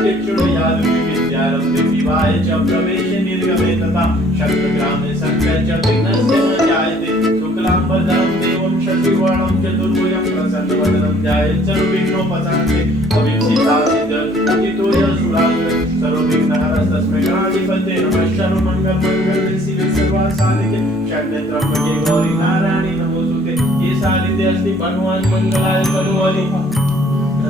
विद्यारंभे विवाहे च प्रवेशे निर्गमे तथा शतग्रामे संख्ये च विघ्नस्य न जायते शुक्लांबरधरं देवं शशिवर्णं चतुर्भुजं प्रसन्नवदनं ध्यायेत् सर्वविघ्नोपशान्ते अभिषेका सिद्धितो यशुराग्र सर्वविघ्नहरस्तस्मै गणाधिपते नमः सर्वमङ्गलमङ्गले शिवे सर्वासाधिके शरण्यत्र्यम्बके गौरी नारायणी नमोस्तुते ये साधिते अस्ति भगवान् मङ्गलाय करोति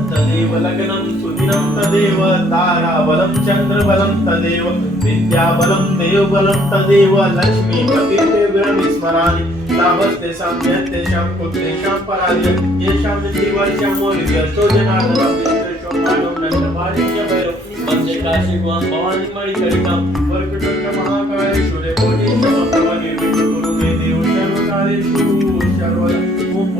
तदेव लग्नं सुदिनं तदेव ताराबलं चन्द्रबलं तदेव विद्याबलं देवबलं तदेव लक्ष्मीपतिदेवं स्मरामि तावस्तेषां यत्तेषां पुत्रेषां पराजय येषां जीवस्य मौल्यस्तो जनार्दनं विश्वेषो मानव नन्दभार्य भैरव पंचकाशी गुहां भवानी मणिकर्णिकां वक्रतुण्ड महाकाय सूर्यकोटि समप्रभ निर्विघ्नं कुरु मे देव सर्वकार्येषु सर्वदा ओम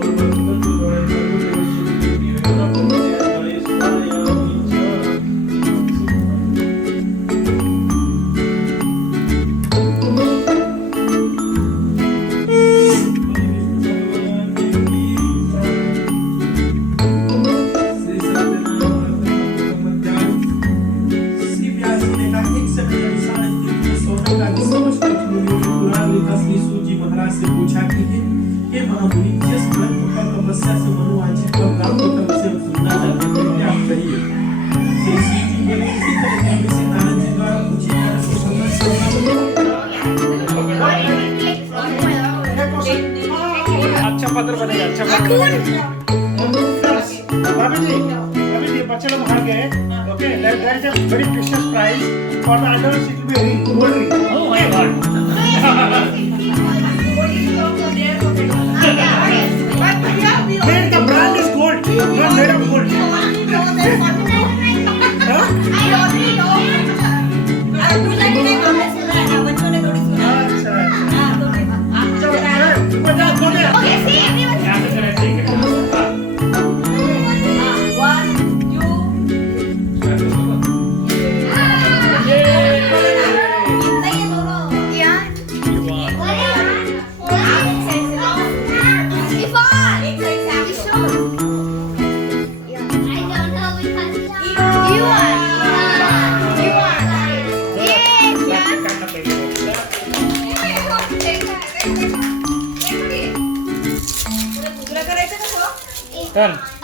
से पूछा कि हे महामुनि जिस ग्रंथ पर तपस्या से मनोवांछित और प्राप्त होता उसे सुनना चाहते हैं क्या आप कहिए श्री जी बोले इसी तरह से नारद जी द्वारा पूछे गए अच्छा पत्र बनेगा अच्छा पत्र भाभी जी बच्चे लोग हार गए okay there is a very precious prize for the adults it will be ring gold ring oh my god The brand is gold, not made of gold. Done.